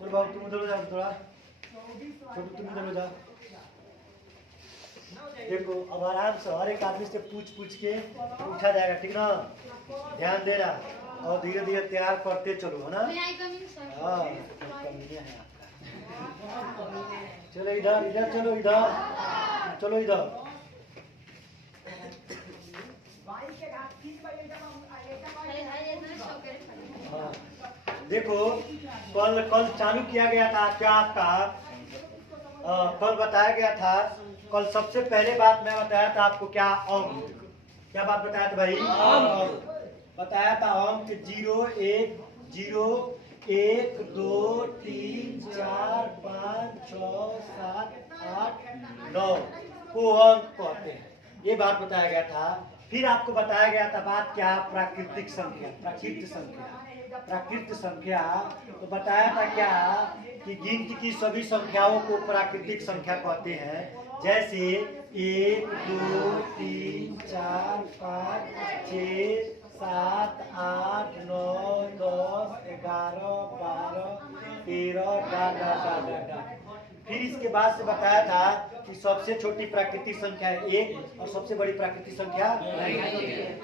चलो बाबू तुम उधर जाओ थोड़ा, छोटू तुम इधर जाओ। देखो अब आराम से हर एक आदमी से पूछ के उठा जाएगा, ठीक ना? ध्यान देना और धीरे धीरे तैयार करते चलो, है ना? हाँ कमीने है आपका। चलो इधर इधर, चलो इधर, चलो इधर। हाँ देखो कल कल चालू किया गया था क्या आपका, कल बताया गया था, कल सबसे पहले बात मैं बताया था आपको क्या अंक, क्या बात बताया था भाई? बताया था अंक 0 1 0 1 2 3 4 5 6 7 8 9 को अंक कहते हैं, ये बात बताया गया था। फिर आपको बताया गया था बात क्या, प्राकृतिक संख्या, प्राकृत संख्या, प्राकृत संख्या। तो बताया था क्या कि गिनती की सभी संख्याओं को प्राकृतिक संख्या कहते हैं, जैसे 1 2 3 4 5 6 7 8 9 10 11 12 13 डा। फिर इसके बाद से बताया था कि सबसे छोटी प्राकृतिक संख्या है 1 और सबसे बड़ी प्राकृतिक संख्या।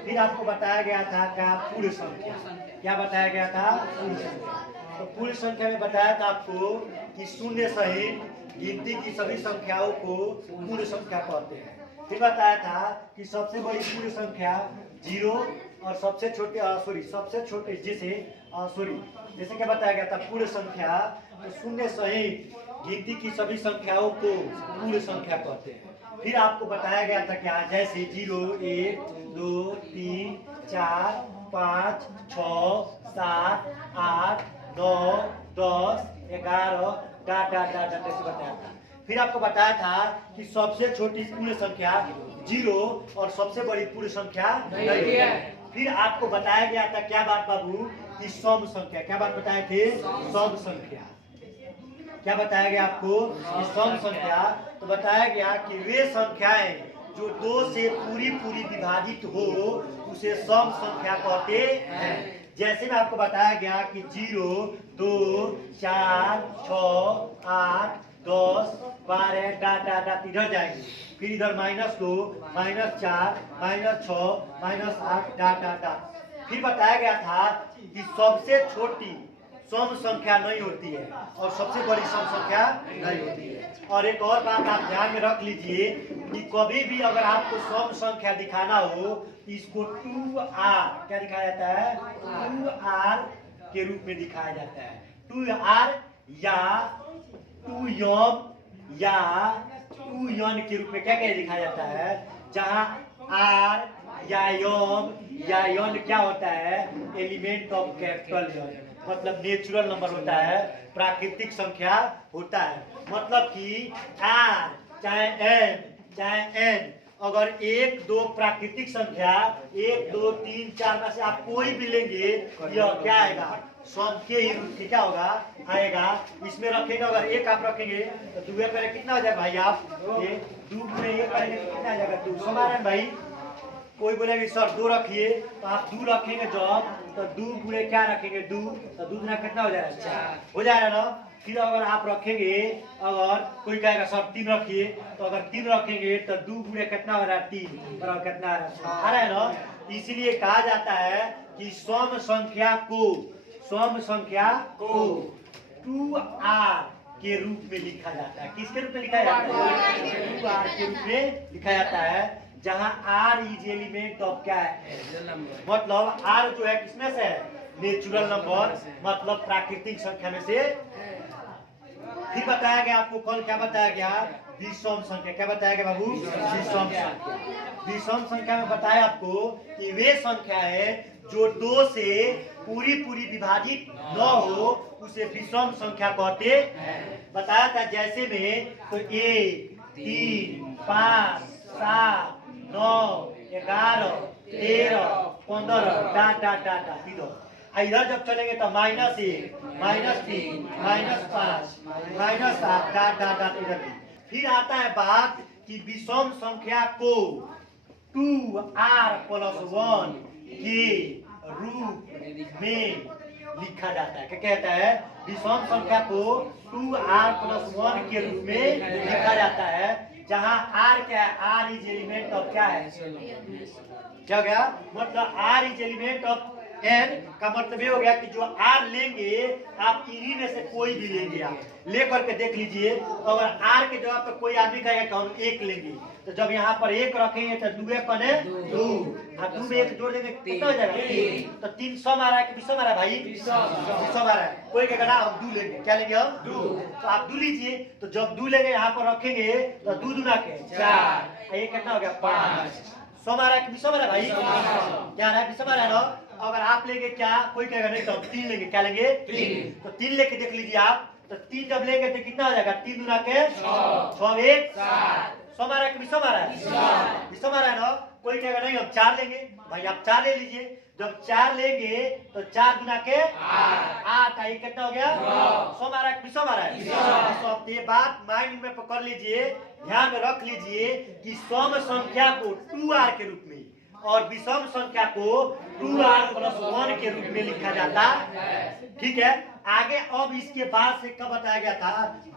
फिर आपको बताया गया था क्या, पूर्ण संख्या। क्या बताया गया था? पूर्ण संख्या। तो पूर्ण संख्या में बताया था आपको कि शून्य सहित गिनती की सभी संख्याओं को पूर्ण संख्या कहते हैं। फिर बताया था कि सबसे बड़ी पूर्ण संख्या 0 और सबसे छोटे जैसे क्या बताया गया था, पूर्ण संख्या। तो शून्य सहित गिनती की सभी संख्याओं को पूर्ण संख्या कहते हैं। फिर आपको बताया गया था क्या, जैसे 0 1 2 3 4 5 6 7 8 9 10 11 जैसे बताया था। फिर आपको बताया था कि सबसे छोटी पूर्ण संख्या 0 और सबसे बड़ी पूर्ण संख्या नहीं है। फिर आपको बताया गया था क्या बात बाबू, कि सम संख्या। क्या बात बताए थे? सम संख्या। क्या बताया गया आपको? कि सम संख्या। तो बताया गया कि वे संख्याएं जो 2 से पूरी विभाजित हो उसे सम संख्या कहते हैं। जैसे में आपको बताया गया कि 0 2 4 6 8 10 12 डा इधर जाएंगे, फिर इधर -2 -4 -6 -8 डा। फिर बताया गया था कि सबसे छोटी सम संख्या नहीं होती है और सबसे बड़ी सम संख्या नहीं होती है। और एक और बात आप ध्यान में रख लीजिए कि कभी भी अगर आपको सम संख्या दिखाना हो, इसको 2r क्या दिखाया जाता है? 2r के रूप में दिखाया जाता है। 2r या 2 या 2 के रूप में क्या क्या दिखाया जाता है, जहाँ r या यन क्या होता है? एलिमेंट ऑफ कैपिटल यन, मतलब नेचुरल नंबर होता है, प्राकृतिक संख्या होता है। मतलब कि r चाहे n चाहे n, अगर 1 2 प्राकृतिक संख्या 1 2 3 4 में से आप कोई भी लेंगे, यह क्या आएगा? सम के ही रूप में क्या होगा? आएगा। इसमें रखेंगे, अगर 1 आप रखेंगे तो 2 पहले कितना हो जाएगा भाई? आप 2 में 1 करेंगे तो कितना आ जाएगा? 2। समान भाई। कोई बोलेगा सर 2 रखिए, तो आप 2 रखेंगे जब, तो 2 गुणे क्या रखेंगे? 2, तो 2 गुना कितना हो जाएगा? 4 हो जाएगा ना। फिर अगर आप रखेंगे, अगर कोई कहेगा सर 3 रखिए, तो अगर 3 रखेंगे तो 2 गुणे कितना हो रहा है? 3 बराबर कितना आ रहा है ना। इसलिए कहा जाता है कि सम संख्या को 2r के रूप में लिखा जाता है। किसके रूप में लिखा जाता है? 2r के रूप में लिखा जाता है, जहाँ r इज एलिमेंट ऑफ क्या है? मतलब r जो है किसमें से है? नेचुरल नंबर, मतलब प्राकृतिक संख्या में से। फिर बताया गया आपको कल, क्या बताया गया? विषम संख्या। क्या बताया गया बाबू? विषम संख्या। विषम संख्या में बताया आपको कि वे संख्या है जो 2 से पूरी विभाजित न हो उसे विषम संख्या कहते हैं। बताया था जैसे में, तो 1 3 5 7 9 11 13 15 डा। इधर जब चलेंगे तो -1 -3 -5 -7 डा इधर भी। फिर आता है बात कि विषम संख्या को 2r + 1 के रूप में लिखा जाता है। क्या कहता है? विषम संख्या को 2r+1 के रूप में लिखा जाता है, जहां r क्या है? r इज एलिमेंट ऑफ क्या है? क्या हो गया? मतलब r is element of n का मतलब ये हो गया कि जो r लेंगे आप इन्हीं में से कोई भी लेंगे, आप लेकर के देख लीजिए। अगर r के जवाब पे कोई आदमी कहेगा कि हम 1 लेंगे, तो जब यहाँ पर 1 रखेंगे तो 2 कने 2 और 2 में 1 जोड़ देंगे कितना हो जाएगा? 3। तो 3 सम आ रहा है कि विषम आ रहा है भाई? विषम आ रहा है। कोई कहेगा ना हम 2 लेंगे, क्या लेंगे हम? 2। तो आप 2 लीजिए। तो जब 2 लेंगे यहाँ पर रखेंगे तो 2 दूना के 4, ये कितना हो गया? 5। सम आ रहा है कि विषम आ रहा है भाई? क्या आ रहा है? विषम आ रहा है ना। अगर आप लेंगे क्या? कोई कहेगा नहीं तो हम 3 लेंगे, क्या लेंगे? 3। तो 3 लेके देख लीजिए आप। तो 3 जब लेंगे तो कितना हो जाएगा? 3 दूना के 6, 1 7। सम आ रहा है कि विषम आ रहा है? विषम आ रहा है ना। कोई कहेगा नहीं हम 4 लेंगे, भाई आप 4 ले लीजिए। जब 4 लेंगे तो 4 दूना के 8, ये कितना हो गया? सम आ रहा है कि विषम आ रहा है? ये बात माइंड में पकड़ लीजिए, ध्यान में रख लीजिए कि सम संख्या को 2r के रूप में और विषम संख्या को 2r+1 के रूप में लिखा जाता है। ठीक है। आगे अब इसके बाद से कब बताया गया था?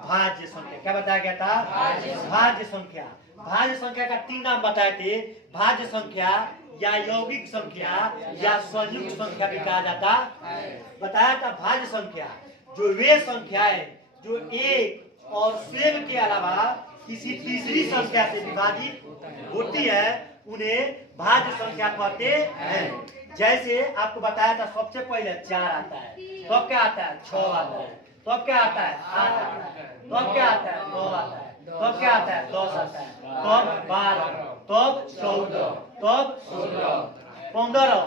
भाज्य संख्या। क्या बताया गया था? भाज्य संख्या। भाज्य संख्या का 3 नाम बताए थे। भाज्य संख्या या यौगिक संख्या या संयुक्त संख्या भी कहा जाता। बताया था भाज्य संख्या जो वे संख्याएं जो एक और स्वयं के अलावा किसी तीसरी संख्या से विभाजित होती है उन्हें भाज्य संख्या कहते हैं। जैसे आपको बताया था सबसे पहले 4 आता है, तो अब क्या आता है? 6 आता है, तो अब क्या आता है? 8 आता है, तो अब क्या आता है? 9 आता है, तो अब क्या आता है? 10 आता है, तो अब 12, तो अब 14, तो अब 15,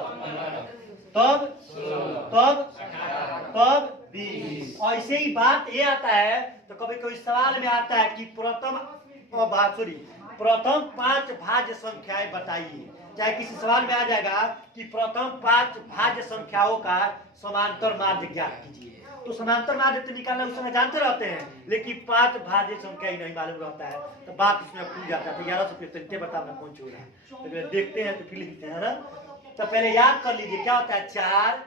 तब 20। ऐसे ही बात ये आता है। तो कभी कोई सवाल में आता है कि प्रथम 5 भाज्य संख्याएं बताइए। चाहे किसी सवाल में आ जाएगा कि प्रथम 5 भाज्य संख्याओं का समांतर माध्य ज्ञात कीजिए। तो समांतर माध्य तो निकालना उस समय जानते रहते हैं, लेकिन 5 भाज्य संख्या ही नहीं मालूम रहता है, तो बात इसमें भूल जाता है। तो 1100 बताना कौन छोड़ रहा है? तो देखते हैं तो फिर लिखते हैं ना। तो पहले याद कर लीजिए क्या होता है? 4,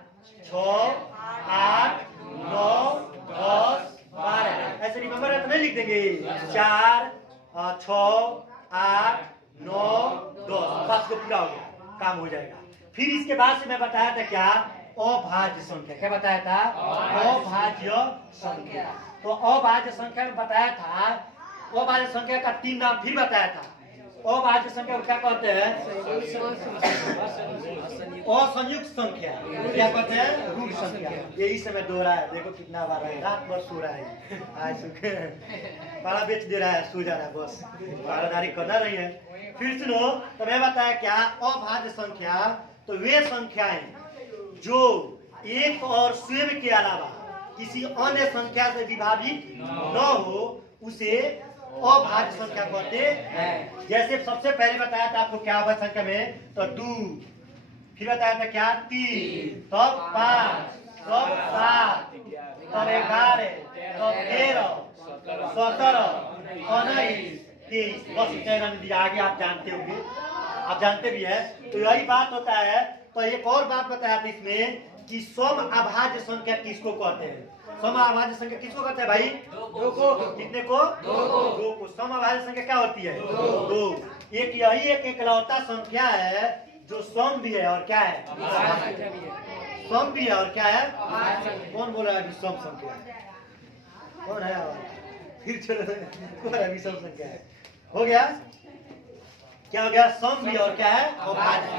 6, 8, 9, 10, 12। ऐसे रिमेम्बर है तो नहीं लिख देंगे? 4, 6, 8, 9, 10। बात को पूरा हो गया, काम हो जाएगा। फिर इसके बाद से मैं बताया था क्या? अभाज्य संख्या। क्या बताया था? अभाज्य संख्या। तो अभाज्य संख्या में बताया था, अभाज्य संख्या का 3 नाम फिर बताया था। अभाज्य संख्या को क्या कहते हैं? असंयुक्त संख्या। क्या कहते हैं? रूट संख्या। यही समय दोहरा है, देखो कितना बार है, रात भर सो रहा है, आज पाला बेच दे रहा है, सो जा रहा है, बस पालादारी करना नहीं है। फिर सुनो, तो मैं बताया क्या? अभाज्य संख्या तो वे संख्याएं जो एक और स्वयं के अलावा किसी अन्य संख्या से विभाजित न हो उसे अभाज्य संख्या कहते हैं। जैसे सबसे पहले बताया था आपको क्या अभाज्य संख्या में? तो 2, फिर बताया था क्या? 3, तब 5, तब 7, तब 11, तब 13, 17, 19, 23। बस इतना आगे आप जानते होंगे, आप जानते भी है। तो यही बात होता है। तो एक और बात बताया था इसमें कि सम अभाज्य संख्या किसको कहते हैं? सम अभाज्य संख्या किसको कहते हैं भाई? 2 को। कितने को? 2 को। सम अभाज्य संख्या क्या होती है? 2। एक यही एक एकलौता संख्या है जो सम भी है और क्या है? सम भी है और क्या है? कौन बोल रहा है सम संख्या? कौन है? फिर चलो, कौन है विषम संख्या है? हो गया? क्या हो गया? सम भी और क्या है? अभाज्य।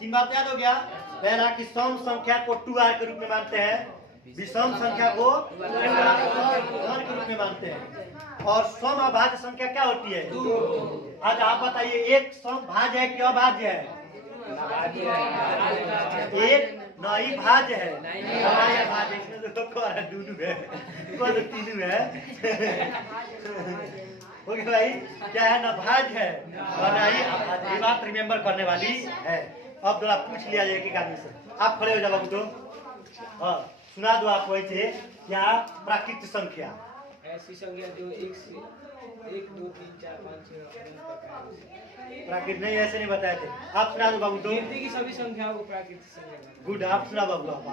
3 बात याद हो गया। पहला कि सम संख्या को 2r के रूप में मानते हैं, विषम संख्या को 2r के रूप में मानते हैं, और सम अभाज्य संख्या क्या होती है? 2। आज आप बताइए, एक सम भाज्य है कि अभाज्य है? एक नहीं भाज्य है, हमारे भाज्य। इसमें तो दूनू है, कोई तीनू है। ओके भाई, क्या है? ना भाज्य है और ना ही अभाज्य। ये बात रिमेम्बर करने वाली है। अब थोड़ा पूछ लिया जाए एक आदमी से। आप खड़े हो जाओ तो हाँ सुना दो आपको। ऐसे क्या? प्राकृत संख्या ऐसी संख्या जो एक से 1 2 3 4 5 6 प्राकृत नहीं, ऐसे नहीं बताए थे। आप सुना दो बाबू दो। हिंदी की सभी संख्याओं को प्राकृतिक संख्या कहते हैं। गुड, आप सुना बाबू आप।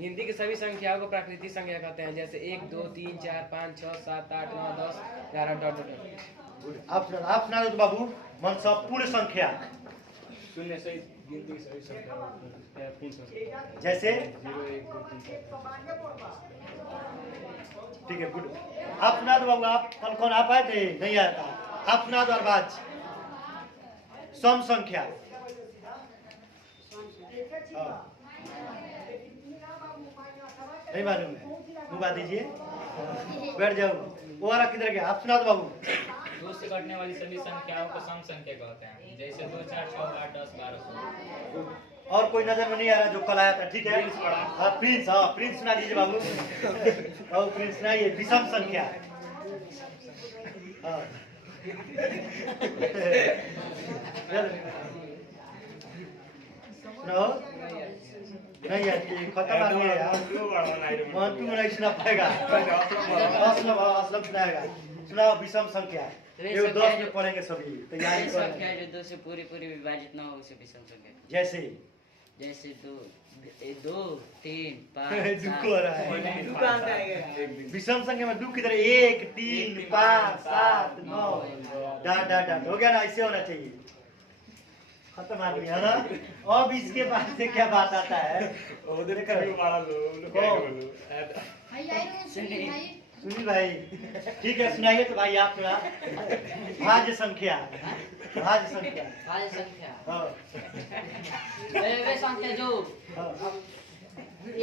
हिंदी की सभी संख्याओं को प्राकृतिक संख्या कहते हैं, जैसे 1 2 3 4 5 6 7 8 9 10 11 डॉट डॉट। गुड, आप सुना दो बाबू। मन सब पूर्ण संख्या शून्य से गिनती की सभी संख्याओं को पूर्ण संख्या जैसे 0 1 2 3 ठीक है, गुड। आप सुना दो बाबू। आप कौन आप आए थे? नहीं आया था। आप सुना दो अरबाज। सम संख्या। हाँ। नहीं मालूम है, मुँह दीजिए, बैठ जाओ। वो वाला किधर गया? आप सुना दो बाबू। 2 से कटने वाली सभी संख्याओं को सम संख्या कहते हैं, जैसे 2 4 6 8 10 12 16। और कोई नजर में नहीं आ रहा जो कल आया था? ठीक है, हाँ प्रिंस। हाँ प्रिंस सुना दीजिए बाबू। और प्रिंस सुनाइए विषम संख्या। हाँ सुनाओ। नहीं आती, खत्म आदमी है यार। मोहन तू नहीं सुना पाएगा। असलम सुनाएगा। सुनाओ विषम संख्या। ये 10 में पढ़ेंगे सभी, तैयारी संख्या जो 2 से पूरी विभाजित न हो उसे विषम संख्या। जैसे 2 3 5 दुख हो रहा है। विषम संख्या में दुख किधर? 1 3 5 7 9 डाट डाट डाट हो गया ना? ऐसे होना चाहिए। खत्म आदमी है ना। अब इसके बाद से क्या बात आता है? सुनील भाई ठीक है, सुनाइए तो भाई। आप सुना भाज्य संख्या। भाज्य संख्या। भाज्य संख्या हाँ वे संख्या जो हाँ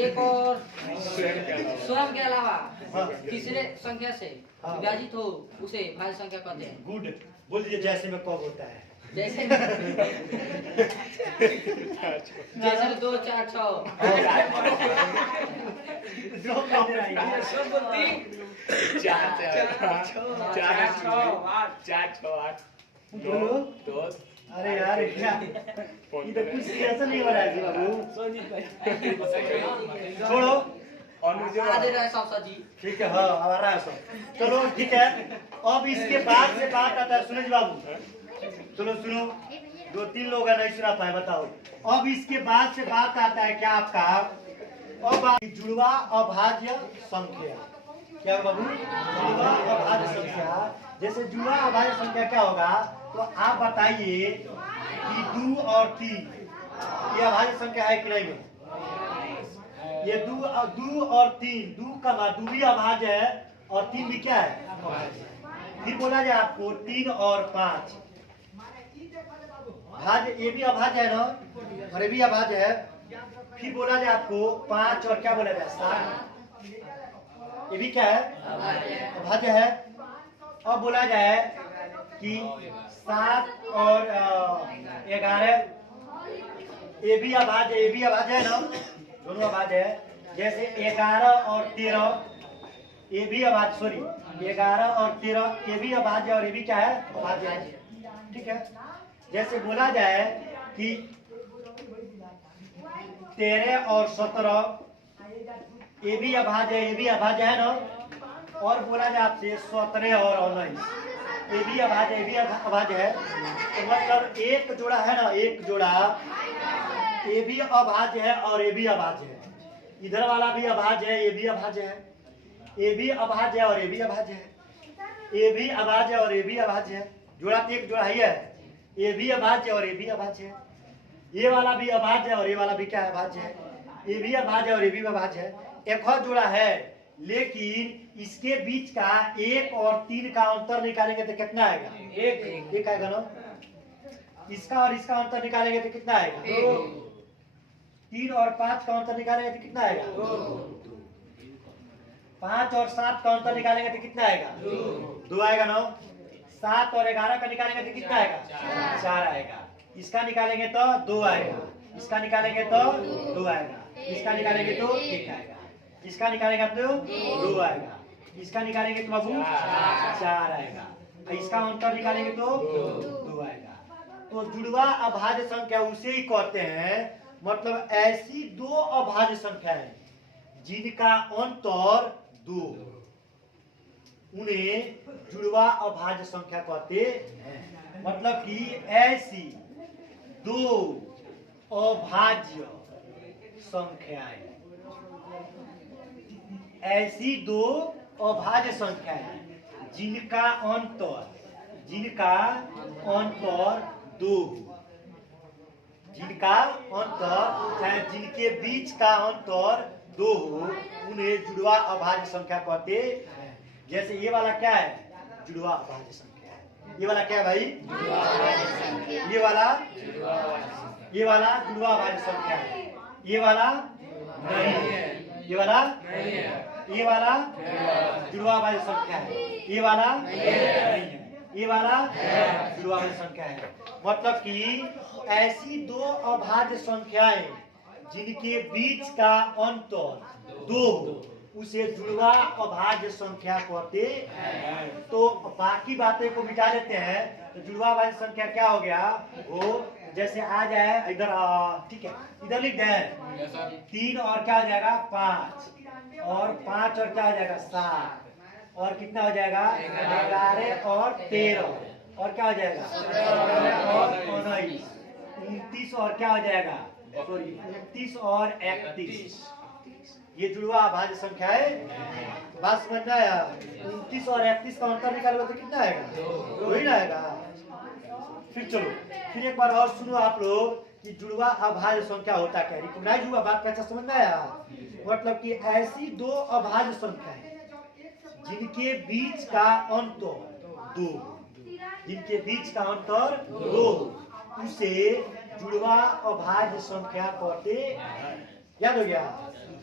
एक और स्वयं के अलावा हाँ। तीसरे संख्या से हाँ। विभाजित हो उसे भाज्य संख्या कहते हैं। गुड, बोल दीजिए जैसे में कब होता है? जैसे 2 4 6 जो कहते रहिए। 4 6 8 बोलो। अरे यार क्या ये तो कुछ ऐसा नहीं बना है बाबू। छोड़ो, आधे रहे सब सजी। ठीक है। हाँ अब आ रहा है सब। चलो ठीक है। अब इसके बाद से बात आता है सुनील बाबू। चलो सुनो, 2 3 लोग नहीं सुना पाए, बताओ। अब इसके बाद से बात आता है क्या आपका? अब जुड़वा अभाज्य संख्या। क्या बाबू? जुड़वा अभाज्य संख्या। जैसे जुड़वा अभाज्य संख्या क्या होगा? तो आप बताइए कि 2 और 3 ये अभाज्य संख्या है कि नहीं? ये 2 और 3, 2 का मान 2 भी अभाज्य है और 3 भी क्या है? फिर बोला जाए आपको 3 और 5 भाज्य, ये भी अभाज्य है ना, और ये भी अभाज्य है। फिर बोला जाए आपको 5 और क्या बोला जाए? 7, ये भी क्या है? अभाज्य है। अब बोला जाए कि 7 और 11 ये भी अभाज्य, ये भी अभाज्य है ना, दोनों अभाज्य है। जैसे 11 और 13 ये भी अभाज्य, सॉरी 11 और 13 ये भी अभाज्य और ये भी क्या है? अभाज्य है। ठीक है। जैसे बोला जाए कि 13 और 17 ये भी अभाज्य है, ये भी अभाज्य है ना। और बोला जाए आपसे 17 और 19 ये भी अभाज्य, ये भी अभाज्य है। तो मतलब एक जोड़ा है ना, एक जोड़ा ये भी अभाज्य है और ये भी अभाज्य है। इधर वाला भी अभाज्य है, ये भी अभाज्य है। ये भी अभाज्य है और ये भी अभाज्य है। ये भी अभाज्य और ये भी अभाज्य है। जोड़ा तो एक जोड़ा ही है। ये भी अभाज्य और ये भी अभाज्य है। ये वाला भी अभाज्य है और ये वाला भी क्या है? अभाज्य है। ये भी अभाज्य और ये भी अभाज्य है। एक और जोड़ा है, लेकिन इसके बीच का 1 और 3 का अंतर निकालेंगे तो कितना आएगा? 1 आएगा ना। इसका और इसका अंतर निकालेंगे तो कितना आएगा? 3 और 5 का अंतर निकालेंगे तो कितना आएगा? 5 और 7 का अंतर निकालेंगे तो कितना आएगा? 2 आएगा ना। 7 और 11 का निकालेंगे तो कितना आएगा? 4 आएगा। इसका निकालेंगे तो 2 आएगा। इसका निकालेंगे तो 2 आएगा। इसका निकालेंगे तो 1 आएगा। इसका निकालेगा तो 2 आएगा। इसका निकालेंगे तो बाबू 4 आएगा। इसका अंतर निकालेंगे तो 2 आएगा। तो जुड़वा अभाज्य संख्या उसे ही कहते हैं, मतलब ऐसी 2 अभाज्य संख्याएं जिनका अंतर 2। उन्हें जुड़वा अभाज्य संख्या कहते हैं। मतलब कि ऐसी दो अभाज्य संख्याएं, ऐसी दो अभाज्य संख्याएं जिनका अंतर दो हो, जिनका अंतर चाहे जिनके बीच का अंतर दो हो, उन्हें जुड़वा अभाज्य संख्या कहते हैं। जैसे ये वाला क्या है? जुड़वा अभाज्य संख्या है। ये वाला क्या है भाई? ये वाला जुड़वा अभाज्य संख्या है। ये वाला नहीं है। ये वाला ये वाला जुड़वा अभाज्य संख्या है। ये वाला नहीं है। ये वाला जुड़वा अभाज्य संख्या है। मतलब कि ऐसी दो अभाज्य संख्याएं जिनके बीच का अंतर दो हो, उसे जुड़वा अभाज्य संख्या कहते हैं। तो बाकी बातें को मिटा देते हैं। तो जुड़वा अभाज्य संख्या क्या हो गया? वो जैसे आ जाए इधर, ठीक है, इधर लिख दें 3 और क्या हो जाएगा 5, और 5 और क्या हो जाएगा 7, और कितना हो जाएगा 11 और 13, और क्या हो जाएगा 17 और 19, 29 और क्या हो जाएगा, सॉरी 29 और 31। ये जुड़वा अभाज्य संख्या है। बात समझ में आया? 29 और 31 का अंतर निकालोगे तो कितना आएगा? 2 ही आएगा। फिर चलो फिर एक बार और सुनो आप लोग कि जुड़वा अभाज्य संख्या होता क्या है। रिकॉग्नाइज हुआ? बात कैसा समझ में आया? मतलब कि ऐसी दो अभाज्य संख्याएं जिनके बीच का अंतर दो, जिनके बीच का अंतर दो, उसे जुड़वा अभाज्य संख्या कहते हैं। याद हो गया?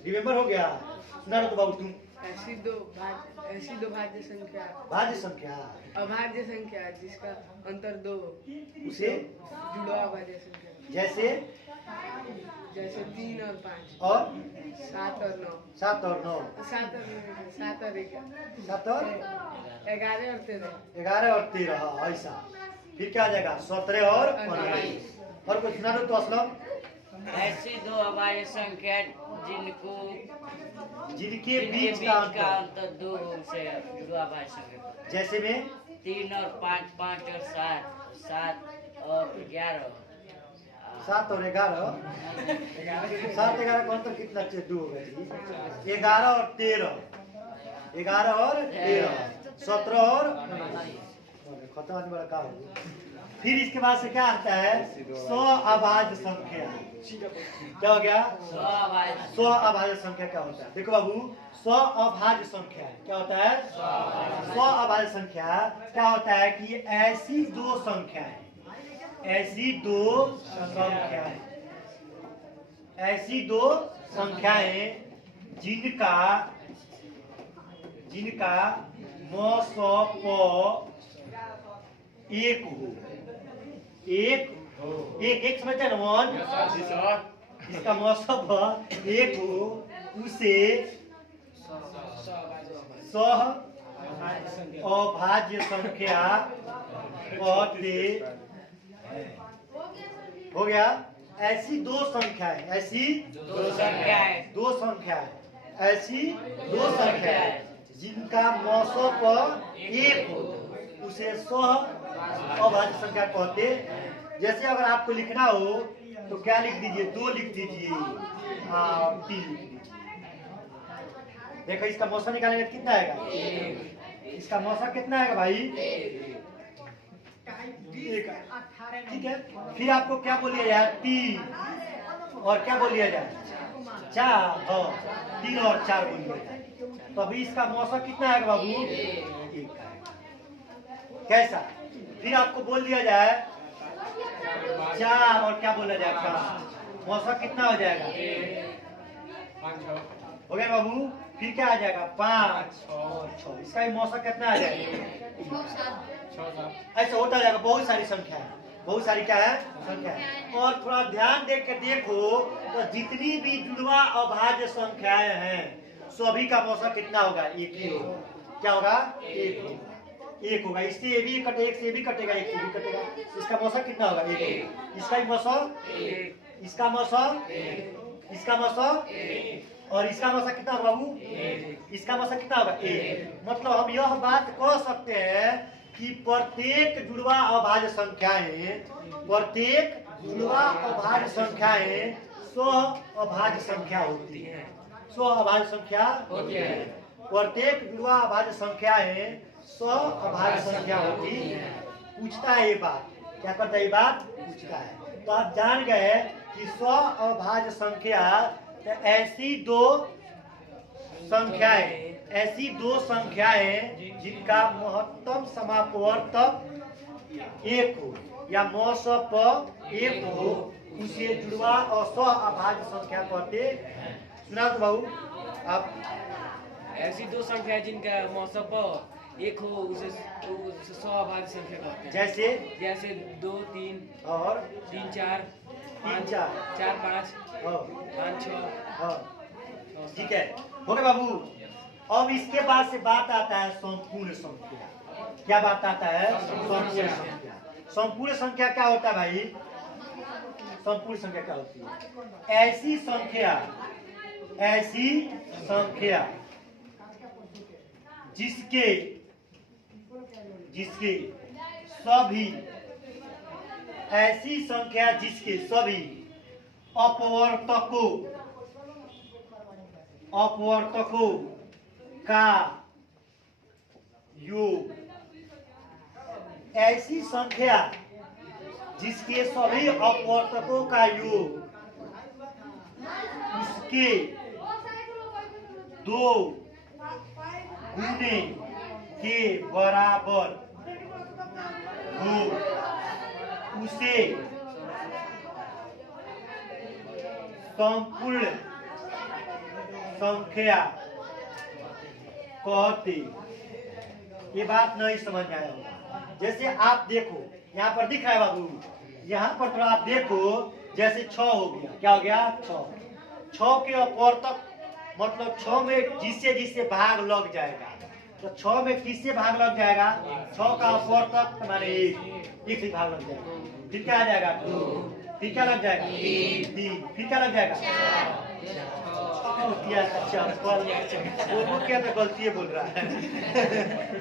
रिमेम्बर हो गया? सुना रहे तो बाबू तुम? ऐसी दो भाज्य संख्या, भाज्य संख्या, अभाज्य संख्या जिसका अंतर दो, उसे जुड़वा अभाज्य संख्या। जैसे 3 और 5 और 7 और 9, 7 और 9, 7 और 1, 7 और 11 और 13, 11 और 13, ऐसा। फिर क्या आ जाएगा 17 और 19। और कुछ सुना दो तो असलम? ऐसी दो अभाज्य संख्या जिनके बीच बीच का का अंतर, अंतर दो से जुड़वा अभाज्य संख्या। जैसे में 3 और 5, 5 और 7, 7 और 11, 7 और 11, 7 11 का अंतर कितना? 2 हो गए। 11 और 13, 11 और 13, 17 और खत्म आने वाला का होगा। फिर इसके बाद से क्या आता है? स्व अभाज्य संख्या। क्या हो गया? स्व अभाज्य संख्या क्या होता है? देखो बाबू, स्व अभाज्य संख्या क्या होता है? स्व अभाज्य संख्या क्या होता है कि ऐसी दो संख्याएं जिनका मौसम एक हो, एक समझते हैं ना? इसका मौसम एक हो, उसे सह अभाज्य संख्या कहते हैं। हो गया? ऐसी दो संख्याएं जिनका मौसम एक हो, उसे सह अभाज्य संख्या कहते हैं। जैसे अगर आपको लिखना हो तो क्या लिख दीजिए? 2 लिख दीजिए, 3 लिख दीजिए। देखो इसका मौसम निकालेंगे कितना आएगा? इसका मौसम कितना आएगा भाई? 1। ठीक है। फिर आपको क्या बोलिए जाए? 3 और क्या बोलिए जाए? 4। 3 और 4 बोलिए जाए। तो अभी इसका मौसम कितना आएगा बाबू? 1। कैसा? फिर आपको बोल दिया जाए 4 और क्या बोला जाएगा? मौसम कितना हो जाएगा? 5 हो गया बाबू? फिर क्या आ जाएगा? 5 और 6। इसका भी मौसम कितना आ जाएगा? 6 ऐसा होता जाएगा। बहुत सारी संख्या है, बहुत सारी क्या है? संख्या है। और थोड़ा ध्यान देख के देखो तो जितनी भी जुड़वा अभाज्य संख्याएं हैं सभी का मौसम कितना होगा? 1 ही होगा। क्या होगा? 1 होगा। 1 होगा। इससे ये भी कटे, 1 से भी कटेगा, 1 से भी कटेगा। इसका मौसम कितना होगा? 1। इसका भी मौसम, इसका मौसम, इसका मौसम, और इसका मौसा कितना होगा बाबू? इसका मौसा कितना होगा? 1। मतलब हम यह बात कह सकते हैं कि प्रत्येक जुड़वा अभाज्य संख्याएं, प्रत्येक जुड़वा अभाज्य संख्याएं स्व अभाज्य संख्या होती है। स्व अभाज्य संख्या होती है। प्रत्येक जुड़वा अभाज्य संख्याएं स्व अभाज्य संख्या होती है। पूछता है ये बात, क्या करता है ये बात? पूछता है। तो आप जान गए कि स्व अभाज्य संख्या ऐसी दो संख्याएं जिनका महत्तम समापवर्तक 1 हो या मौसप 1 हो, उसे जुड़वा और स्व अभाज्य संख्या कहते हैं। सुना तो बाबू आप? ऐसी दो संख्या है जिनका मौसप 1 हो, उसे स्व अभाज्य संख्या कहते हैं। जैसे 2 3 और 3 4 3 4 4 5 हाँ 5 6। हाँ ठीक है, हो गया बाबू। अब इसके बाद से बात आता है संपूर्ण संख्या। क्या बात आता है? संपूर्ण संख्या। संपूर्ण संख्या क्या होता है भाई? संपूर्ण संख्या क्या होती है? ऐसी संख्या जिसके सभी अपवर्तकों का योग, ऐसी संख्या जिसके सभी अपवर्तकों का योग उसके 2 गुने के बराबर हो, उसे संपूर्ण संख्या कहते। ये बात नहीं समझ में आया होगा। जैसे आप देखो यहाँ पर दिख रहा है बाबू, यहाँ पर थोड़ा आप देखो, जैसे 6 हो गया। क्या हो गया? 6 के अपवर्तक मतलब 6 में जिससे भाग लग जाएगा, तो 6 में किससे भाग लग जाएगा? 6 का अपवर्तक माने 1 से भाग लग जाएगा। फिर क्या आ जाएगा? 2। फिर क्या लग जाएगा? 3। फिर क्या लग जाएगा? 4। वो क्या तो गलती बोल रहा है।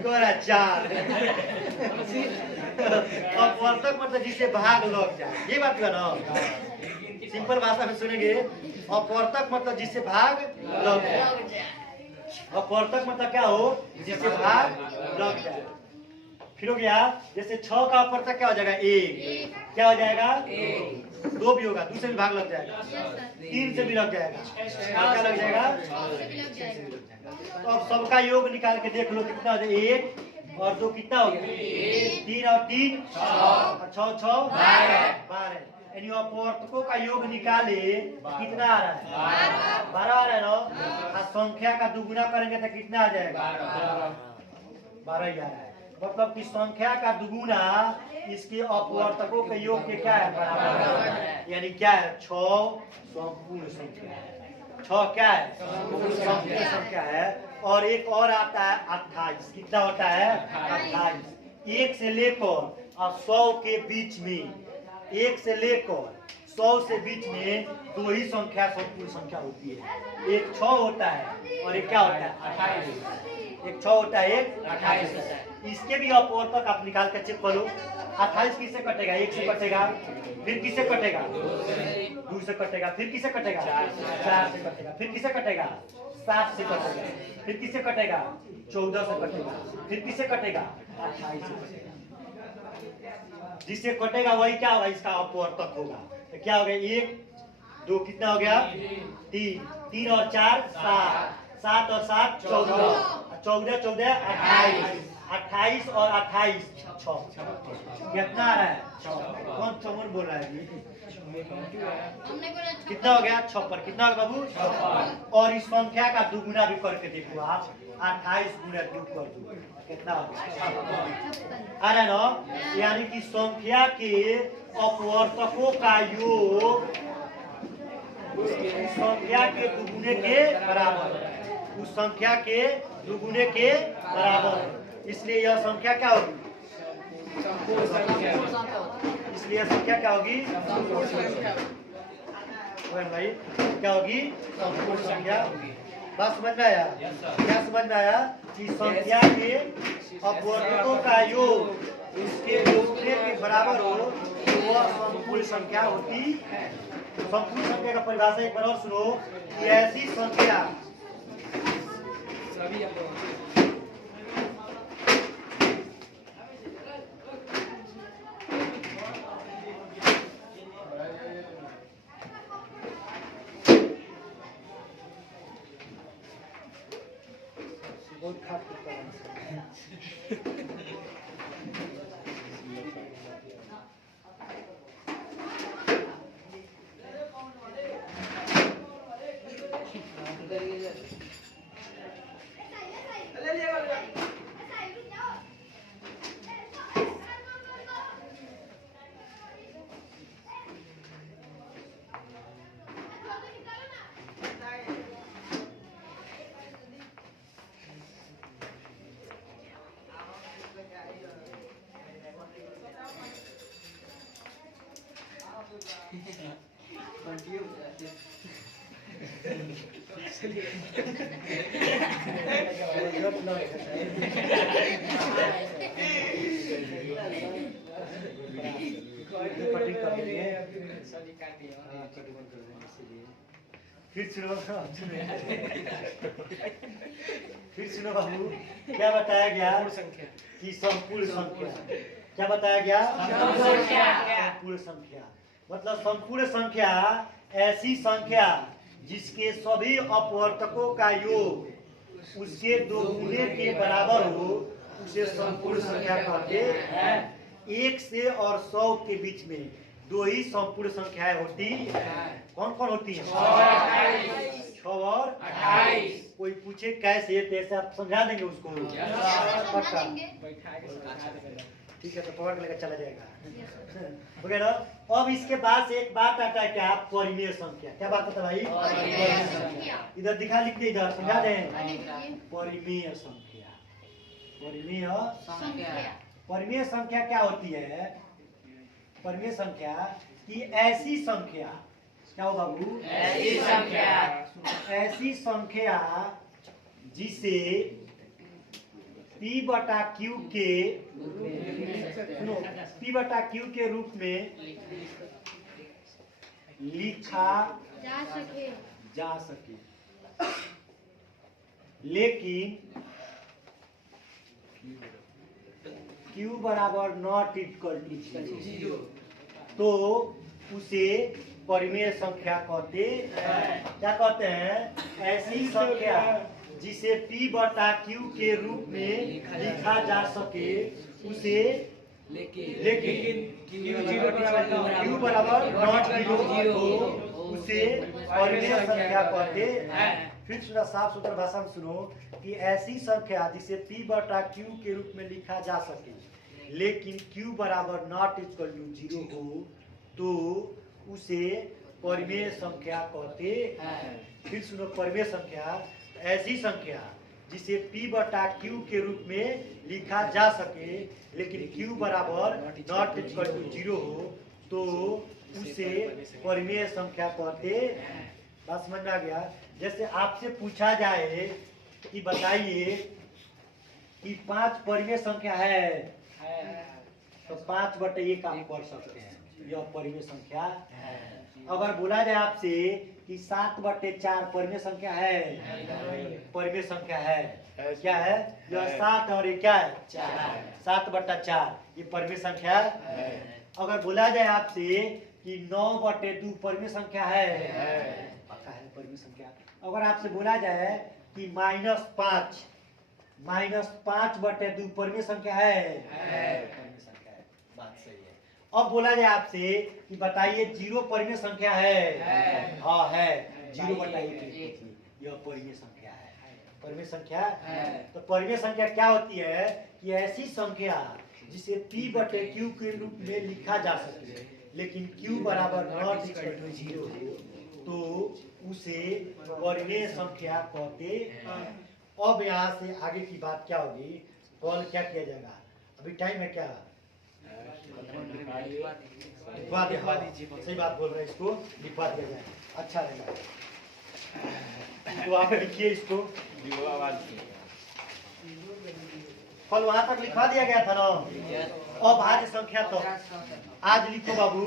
गोरा 4। अपवर्तक मतलब जिससे भाग लग जाए, ये बात है ना? सिंपल भाषा में सुनेंगे, अपवर्तक मतलब जिससे भाग लग जाए। अपवर्तक मतलब क्या हो? जिससे भाग लग जाए। फिर हो गया, जैसे 6 का अपवर्तक क्या हो जाएगा? 1। क्या हो जाएगा? 2 भी होगा, 2 से भी भाग लग जाएगा, 3 से भी लग जाएगा, क्या लग जाएगा? तो अब सबका योग निकाल के देख लो कितना हो जाएगा? 1 और 2 कितना हो गया? 3 और 3 6 6 12। यानी अपवर्तकों का योग निकाले कितना आ रहा है? 12 आ रहा है ना? और संख्या का दुगुना करेंगे तो कितना आ जाएगा? 12 ही आ रहा है। मतलब कि संख्या का दुगुना इसके अपवर्तकों के योग के क्या है? बराबर है। यानी क्या है? 6 संपूर्ण संख्या है। 6 क्या है? संपूर्ण संख्या है। और एक और आता है 28। कितना होता है? 28। 1 से लेकर 100 के बीच में, 1 से लेकर 100 से बीच में 2 ही संख्या संपूर्ण संख्या होती है। एक 6 होता है और एक क्या होता है? 28। एक 6 होता है, एक 28 होता है। इसके भी अपवर्तक आप निकाल कर चेक करो। 28 किससे कटेगा? 1 से कटेगा। फिर किससे कटेगा? 2 से कटेगा। फिर किससे कटेगा? 4 से कटेगा। फिर किससे कटेगा? 7 से कटेगा। फिर किससे कटेगा? 14 से कटेगा। फिर किससे कटेगा? 28 से कटेगा। जिससे कटेगा वही क्या होगा? इसका अपवर्तक होगा। तो क्या हो गया? 1 2 कितना हो गया? 3। 3 और 4 7। 7 और 7 14। 14 14 28। 28 और 28 6। कितना आ रहा है? 6। कौन चौवन बोल रहा है? कितना हो गया? 56। कितना हो गया बाबू? 56। और इस संख्या का दुगुना भी करके देखो आप। 28 गुना 2 कर दो, कितना हो गया? आ रहा है ना? यानी कि संख्या के अपवर्तकों का योग उस संख्या के दुगुने के बराबर है। उस संख्या के दुगुने के बराबर है। इसलिए यह संख्या क्या होगी? इसलिए यह संख्या क्या होगी? मोहन भाई क्या होगी? संपूर्ण संख्या होगी। बात समझ में आया? क्या समझ में आया कि संख्या के अपवर्तकों का योग उसके दोगुने के बराबर हो तो वह संपूर्ण संख्या होती है। संपूर्ण संख्या का परिभाषा एक बार और सुनो कि ऐसी संख्या सभी बहुत खास करता है। फिर सुनो फिर सुनो बाबू, क्या बताया गया कि संपूर्ण संख्या, क्या बताया गया? संपूर्ण संख्या मतलब संपूर्ण संख्या ऐसी संख्या जिसके सभी अपवर्तकों का योग उसके दोगुने के बराबर हो उसे संपूर्ण संख्या कहते हैं। 1 से और 100 के बीच में दो ही संपूर्ण संख्याएं होती हैं। कौन कौन होती हैं? 6 और 28। कोई पूछे कैसे, कैसे आप समझा देंगे उसको? पक्का? ठीक है, तो पकड़ लेकर चला जाएगा वगैरह। अब इसके बाद से एक बात आता है क्या? परिमेय संख्या। क्या बात आता है भाई? इधर दिखा, लिख के इधर समझा दें। परिमेय संख्या, परिमेय संख्या क्या होती है? परिमेय संख्या की ऐसी संख्या, क्या हो बाबू? ऐसी संख्या जिसे P/Q के सुनो P/Q के रूप में लिखा जा सके लेकिन Q बराबर नॉट इक्वल टू 0 तो उसे परिमेय संख्या कहते हैं। क्या कहते हैं? ऐसी संख्या जिसे P/Q के रूप में लिखा जा सके उसे लेकिन Q बराबर नॉट 0 तो उसे परिमेय संख्या कहते हैं। फिर थोड़ा साफ सुथरा भाषा में सुनो कि ऐसी संख्या जिसे P/Q के रूप में लिखा जा सके लेकिन Q बराबर नॉट इक्वल टू 0 हो तो उसे परिमेय संख्या कहते हैं। फिर सुनो, परिमेय संख्या ऐसी संख्या जिसे P/Q के रूप में लिखा जा सके लेकिन Q बराबर नॉट इक्वल टू 0 हो तो उसे परिमेय संख्या कहते हैं। बात समझ में आ गया? जैसे आपसे पूछा जाए कि बताइए कि 5 परिमेय संख्या है तो 5/1 आप कर सकते हैं, यह परिमेय संख्या है। अगर बोला जाए आपसे कि 7/4 परिमेय संख्या है, परिमेय संख्या है, क्या है? यह 7 और ये क्या है? 7/4 ये परिमेय संख्या है। अगर बोला जाए आपसे कि 9/2 परिमेय संख्या है, पता है परिमेय संख्या। अगर आपसे बोला जाए कि -5 -5/2 परिमेय संख्या है, परिमेय संख्या है। बात सही है। अब बोला जाए आपसे कि बताइए 0 परिमेय संख्या है, हाँ है, 0/1 यह परिमेय संख्या है। परिमेय संख्या तो परिमेय संख्या क्या होती है कि ऐसी संख्या जिसे P/Q के रूप में लिखा जा सके लेकिन Q बराबर नॉट इक्वल टू 0 हो तो उसे परिमेय संख्या कहते हैं। अब यहाँ से आगे की बात क्या होगी? कॉल क्या किया जाएगा? अभी टाइम है क्या? लिखवा दे, हाँ, सही बात बोल रहे हैं, इसको लिखवा दिया जाए, अच्छा रहेगा। तो आप लिखिए इसको, कल वहां तक लिखवा दिया गया था ना अभाज्य संख्या। तो आज लिखो बाबू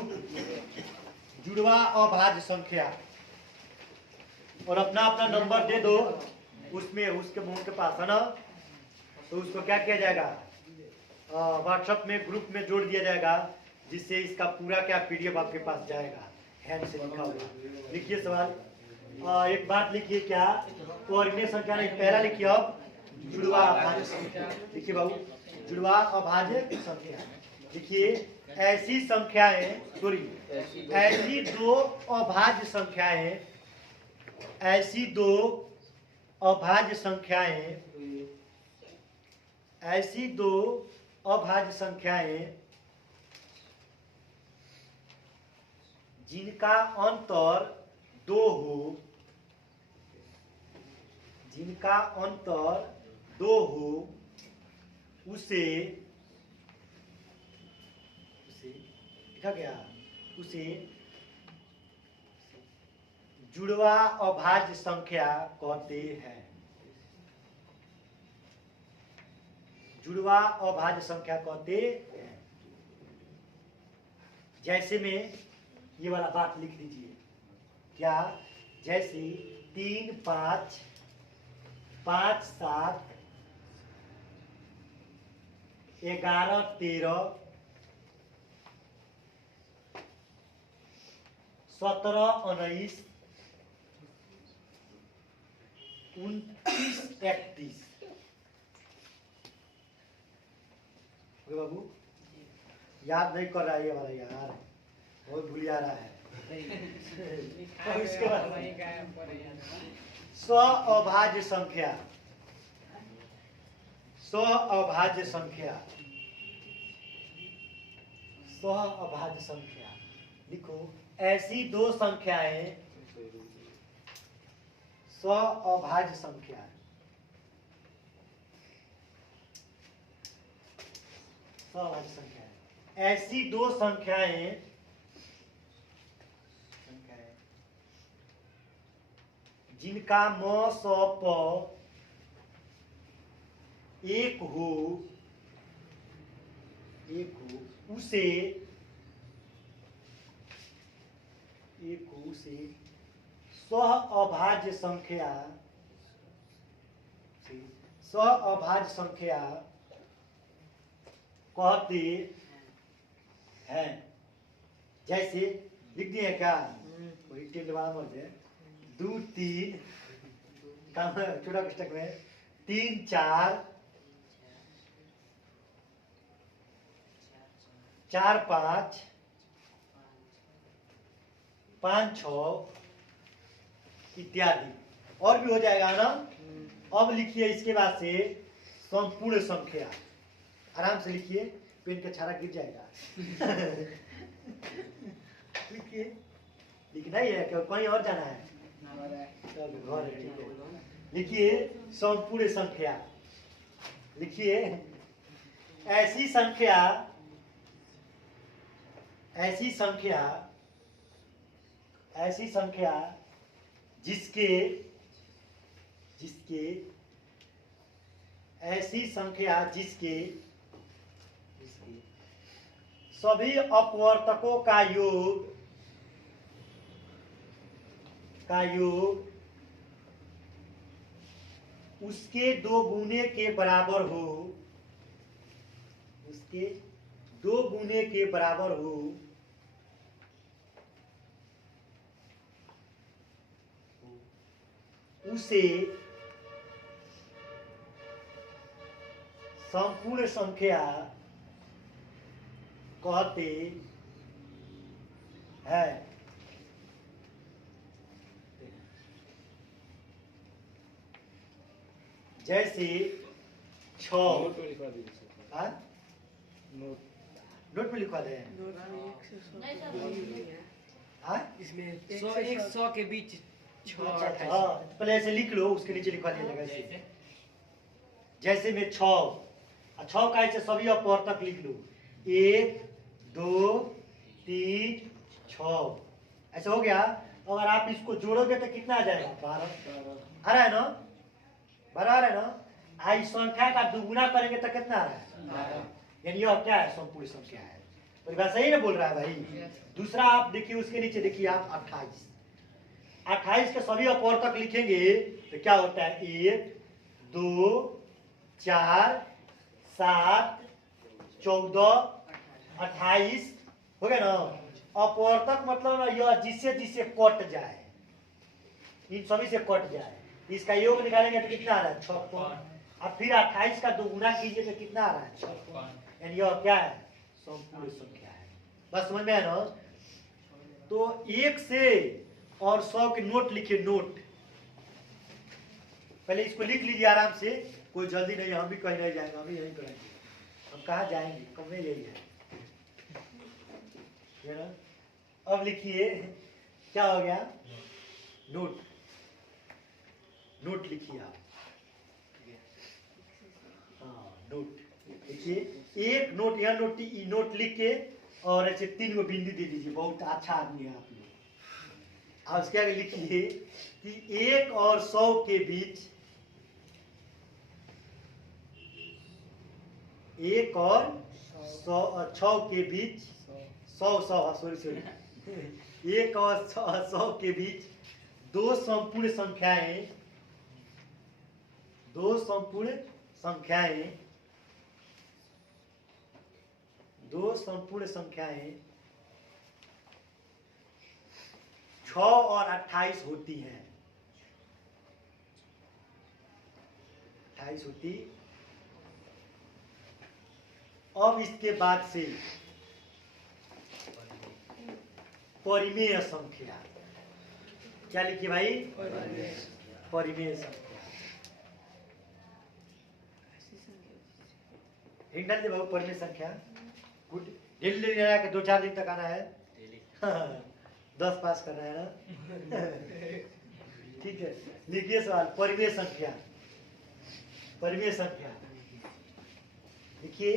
जुड़वा अभाज्य संख्या, और अपना अपना नंबर दे दो उसमें, उसके मुंह के पास है ना, तो उसको क्या किया जाएगा, व्हाट्सएप में ग्रुप में जोड़ दिया जाएगा, जिससे इसका पूरा क्या पीडीएफ आपके पास जाएगा, हैंड से लिखा होगा। लिखिए सवाल, एक बात लिखिए, क्या कोऑर्डिनेट संख्या नहीं, पहला लिखिए अब जुड़वा अभाज्य संख्या। लिखिए बाबू जुड़वा अभाज्य संख्या, लिखिए ऐसी संख्याएं, सॉरी ऐसी दो अभाज्य संख्याएं, ऐसी दो अभाज्य संख्याएं, ऐसी दो अभाज्य संख्याएं जिनका अंतर 2 हो, जिनका अंतर 2 हो, उसे लिखा गया, उसे जुड़वा अभाज्य संख्या कहते हैं। जुड़वा अभाज्य संख्या कहते हैं। जैसे में ये वाला बात लिख दीजिए, क्या, जैसे 3 5 5 7 11 13 17 19 29 31। बाबू याद नहीं कर रहा है ये वाला यार, बहुत भूलिया रहा है। और इसके बाद स्व अभाज्य संख्या, स्व अभाज्य संख्या, स्व अभाज्य संख्या लिखो, ऐसी दो संख्याएं, स्व अभाज्य संख्या, स्व अभाज्य संख्या, ऐसी दो संख्याएं जिनका म स प एक हो, उसे स्व अभाज्य संख्या, स्व अभाज्य संख्या कहते हैं। जैसे लिख दिए क्या, वही टेलवा में 2 3 काम छोटा पुस्तक में 3 4 4 5 5 6 इत्यादि, और भी हो जाएगा ना। अब लिखिए इसके बाद से संपूर्ण संख्या, आराम से लिखिए, पेन का छारा गिर जाएगा। लिखिए, लिखना ही है, क्यों कहीं और जाना है, घर है, ठीक है। लिखिए संपूर्ण संख्या, लिखिए ऐसी संख्या, ऐसी संख्या, ऐसी संख्या जिसके, जिसके, ऐसी संख्या जिसके सभी अपवर्तकों का योग, का योग उसके 2 गुने के बराबर हो, उसके 2 गुने के बराबर हो, उसे संपूर्ण संख्या कहते हैं। जैसे 6, नोट पे लिखवा दीजिए। हाँ? नोट पे लिखवा दें, हाँ? इसमें 100 100 के बीच 6 हाँ, पहले ऐसे लिख लो, उसके नीचे लिखवा दिया जाएगा ऐसे। जैसे में 6 का ऐसे सभी अपवर्तक लिख लो, 1 2 3 6 ऐसा हो गया। अगर आप इसको जोड़ोगे तो कितना आ जाएगा? 12 आ रहा है ना? 12 आ रहा है ना? आई संख्या का दुगुना करेंगे तो कितना आ रहा है? यानी यह क्या है? संपूर्ण संख्या है। तो बात सही ना बोल रहा है भाई? दूसरा आप देखिए, उसके नीचे देखिए आप 28। 28 के सभी अपवर्तक लिखेंगे तो क्या होता है? 1 2 4 7 14 28 हो गया ना? अपवर्तक मतलब ना यह जिससे जिससे कट जाए, इन सभी से कट जाए। इसका योग निकालेंगे तो कितना आ रहा है? 56। अब फिर 28 का दोगुना कीजिए तो कितना आ रहा है? 56। यानी यह क्या है? संपूर्ण संख्या है। बस समझ में आया ना? तो 1 से और 100 के नोट लिखिए। नोट पहले इसको लिख लीजिए आराम से, कोई जल्दी नहीं, हम भी कहीं नहीं जाएंगे, हम भी यहीं करेंगे। हम कहाँ जाएंगे? कम में यही है ना? अब लिखिए क्या हो गया? नोट। नोट लिखिए आप। हाँ नोट लिखिए। एक नोट, यह नोट, ई नोट लिख के और ऐसे 3 गो बिंदी दे दीजिए। बहुत अच्छा आदमी है आप लोग। अब उसके आगे लिखिए कि 1 और 100 के बीच, 1 और 100 के बीच, 100 सॉरी 1 और 100 के बीच दो संपूर्ण संख्याएं, दो संपूर्ण संख्याएं, दो संपूर्ण संख्याएं 6 और 28 होती हैं। 28 होती। अब इसके बाद से परिमेय संख्या, क्या लिखिए भाई? परिमेय संख्या। एक डाल दे बाबू, परिमेय संख्या। गुड। डेली ले जाया कि 2-4 दिन तक आना है? 10 पास करना है ना? ठीक है, लिखिए सवाल। परिमेय संख्या, परिमेय संख्या लिखिए।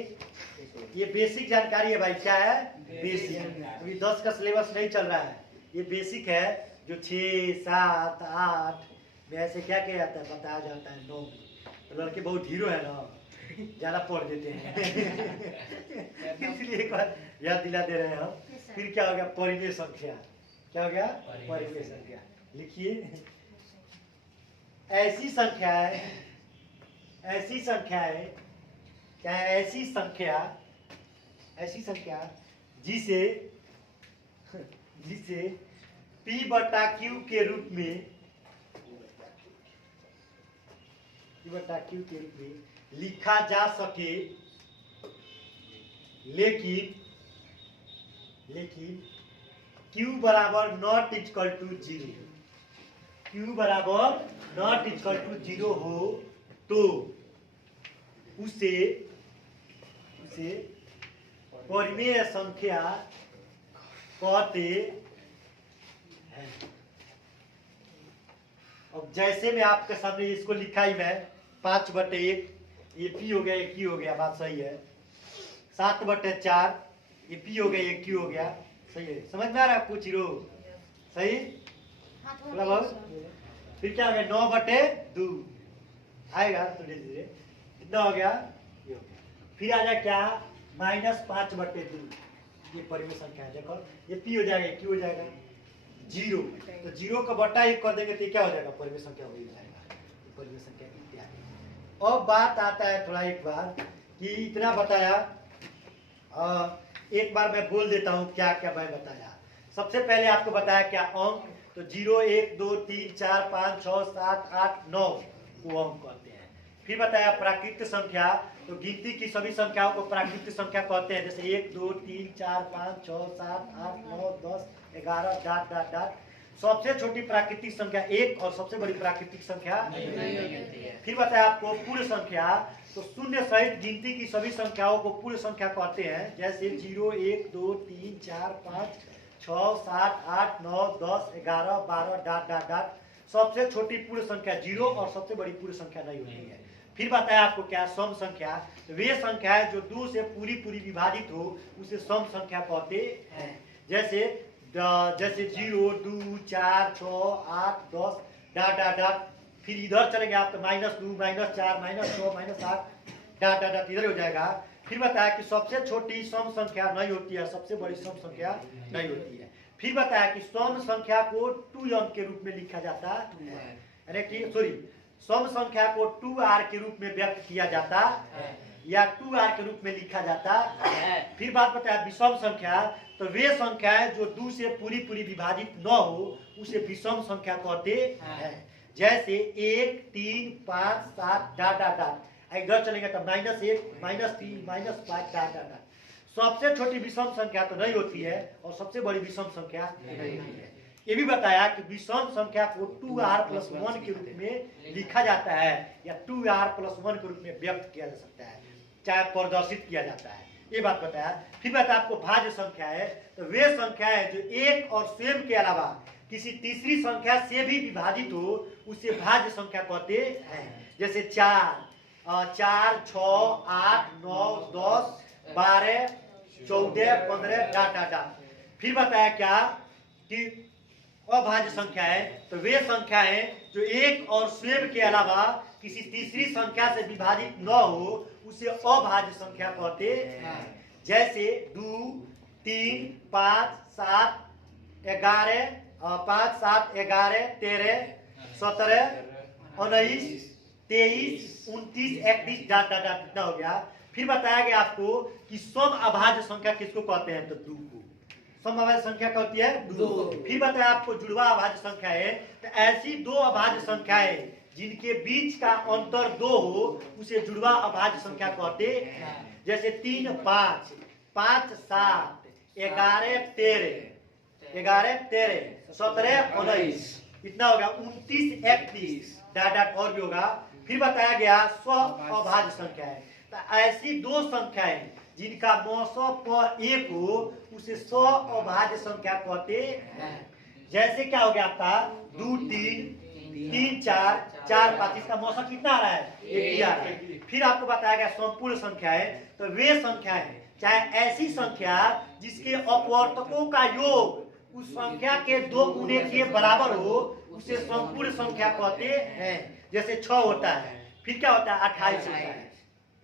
ये बेसिक जानकारी है भाई। क्या है? बेसिक। अभी 10 का सिलेबस नहीं चल रहा है, ये बेसिक है जो 6 7 8 में ऐसे क्या किया जाता है बताया जाता है। 9 तो लड़के बहुत हीरो है ना, ज्यादा पढ़ देते हैं इसलिए एक बार याद दिला दे रहे हैं हम। फिर क्या हो गया? परिमेय संख्या। क्या हो गया? परिमेय संख्या। लिखिए ऐसी संख्याएं, ऐसी संख्याएं, क्या है? ऐसी संख्या, ऐसी संख्या जिसे जिसे P/Q के रूप में, P/Q के रूप में लिखा जा सके, लेकिन Q बराबर नॉट इक्वल टू 0, Q बराबर नॉट इक्वल टू 0 हो तो उसे परिमेय संख्या कहते हैं। अब जैसे मैं आपके सामने इसको लिखा ही मैं 5/1, ये P हो गया, ये Q हो गया, बात सही है। 7/4, ये P हो गया, ये Q हो गया, सही है। समझ में आ रहा है आपको? जीरो सही बोला बहुत। फिर क्या हो गया? 9/2 आएगा धीरे धीरे। कितना हो गया? ये हो गया। फिर आ जाए क्या? -5/2, ये परिमेय संख्या है। देखो ये P हो जाएगा, Q हो जाएगा, 0 तो 0 का बट्टा 1 कर देंगे तो क्या हो जाएगा? परिमेय संख्या हो जाएगा, परिमेय संख्या इत्यादि। अब बात आता है थोड़ा एक बार कि इतना बताया, एक बार मैं बोल देता हूँ क्या क्या मैं बताया। सबसे पहले आपको बताया क्या? अंक। तो 0 1 2 3 4 5 6 7 8 9 को अंक कहते हैं। फिर बताया प्राकृत संख्या, तो गिनती की सभी संख्याओं को प्राकृत संख्या कहते हैं। जैसे 1 2 3 4 5 6 7 8 9 10 11 डॉट डॉट डॉट। सबसे छोटी प्राकृतिक संख्या 1 और सबसे बड़ी प्राकृतिक संख्या नहीं। फिर बताया आपको पूर्ण संख्या, तो शून्य सहित गिनती की सभी संख्याओं को पूर्ण संख्या कहते हैं। जैसे 0 1 2 3 4 5 6 7 8 9 10 11 12 डॉट डॉट डॉट। सबसे छोटी पूर्ण संख्या 0 और सबसे बड़ी पूर्ण संख्या नहीं होती है। फिर बताया आपको क्या सम संख्या, तो वे संख्या है जो 2 से पूरी पूरी विभाजित हो उसे सम संख्या कहते हैं। जैसे 0, 2, 4, 6, 8, 10 डाट डाट डाट, फिर इधर चलेंगे आप तो -2, -4, -6, -8 डाट डाट डाट इधर हो जाएगा। फिर बताया कि सबसे छोटी सम संख्या नहीं होती है, सबसे बड़ी सम संख्या नहीं होती है। फिर बताया कि सम संख्या को 2 अंक के रूप में लिखा जाता है, अरे ठीक सॉरी, सम संख्या को 2r के रूप में व्यक्त किया जाता या 2r के रूप में लिखा जाता है। फिर बात बताया विषम संख्या, तो वे संख्याएं जो 2 से पूरी पूरी विभाजित न हो उसे विषम संख्या कहते हैं। जैसे 1, 3, 5, 7 डाट डाट डाट, इधर चलेंगे तो -1, -3, -5 डाट डाट डाट। सबसे छोटी विषम संख्या तो नहीं होती है और सबसे बड़ी विषम संख्या नहीं होती है। ये भी बताया कि विषम संख्या को 2r+1 के रूप में लिखा जाता है या 2r+1 के रूप में व्यक्त किया जा सकता है, चाहे प्रदर्शित किया जाता है, ये बात बताया। फिर बताया आपको भाज्य संख्या है, तो वे संख्याएं जो एक और स्वयं के अलावा किसी तीसरी संख्या से भी विभाजित हो उसे भाज्य संख्या कहते हैं। जैसे 4, 6, 8, 9, 10, 12, 14, 15 डाट डाट डाट। फिर बताया क्या कि अभाज्य संख्या है, तो वे संख्याएं जो एक और स्वयं के अलावा किसी तीसरी संख्या से विभाजित न हो उसे अभाज्य संख्या कहते हैं। जैसे 2, 3, 5, 7, 11, 5, 7, 11, 13, 17, 19, 23, 29, 31 डाट डाट डाट इतना हो गया। फिर बताया गया आपको कि सम अभाज्य संख्या किसको कहते हैं, तो 2 को सम अभाज्य संख्या कहती है 2। फिर बताया आपको जुड़वा अभाज्य संख्या है, तो ऐसी 2 अभाज्य संख्याएं जिनके बीच का अंतर 2 हो उसे जुड़वा अभाज्य संख्या कहते हैं। जैसे 3, 5, 5, 7, 11, 13, 17, 19 इतना होगा, 29, 31 डाट डाट और भी होगा। फिर बताया गया स्व अभाज्य संख्या है, तो ऐसी 2 संख्याएं जिनका मौसम पर 1 हो उसे स्व अभाज्य संख्या कहते हैं। जैसे क्या हो गया आपका 2, 3, 3, 4, 4, 5, इसका मौसम कितना आ रहा है, 1 आ रहा है। फिर आपको बताया गया संपूर्ण संख्या है, तो वे संख्या है चाहे ऐसी संख्या जिसके अपवर्तकों का योग उस संख्या के 2 गुने के बराबर हो उसे संपूर्ण संख्या कहते हैं। जैसे 6 होता है, फिर क्या होता है 28 होता है,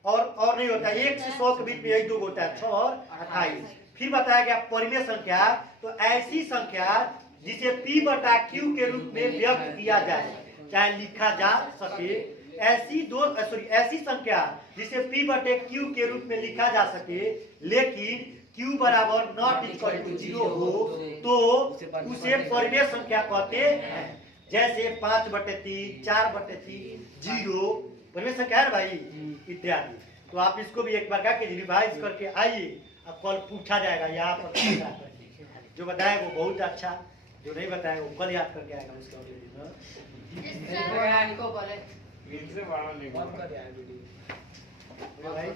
और नहीं होता, 1 से 100 के बीच में 1, 2 होता है, 6 और 28। फिर बताया गया परिमेय संख्या, तो ऐसी संख्या जिसे P/Q के रूप में व्यक्त किया जाए चाहे लिखा जा सके, ऐसी संख्या जिसे P/Q के रूप में लिखा जा सके लेकिन Q बराबर ≠ 0 हो तो उसे परिमेय संख्या कहते हैं। जैसे 5/3, 4/3, 0 परिमेय संख्या है भाई इत्यादि। तो आप इसको भी एक बार का रिवाइज करके आइए, अब कल पूछा जाएगा यहाँ पर। जो बताया वो बहुत अच्छा, जो नहीं बताया वो कल याद करके आएगा उसका इनको बोले इनसे बड़ा नहीं भाई।